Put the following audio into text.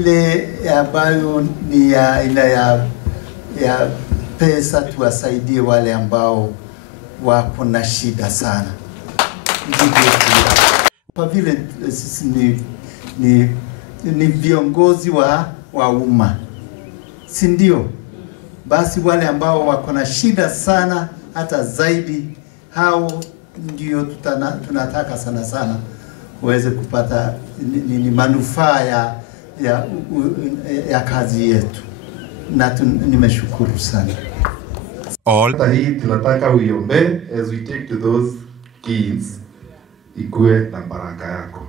Ile ambayo ni ya aina ya pesa tuwasaidie wale ambao wako na shida sana. Kwa vile sisi ni viongozi wa umma, si ndio? Basi wale ambao wako na shida sana hata zaidi, hao ndio tunataka sana waweze kupata ni manufaa ya kazi yetu. Na nimeshukuru sana. Hii tunataka uiombe as we take to those kids, ikue na baraka yako.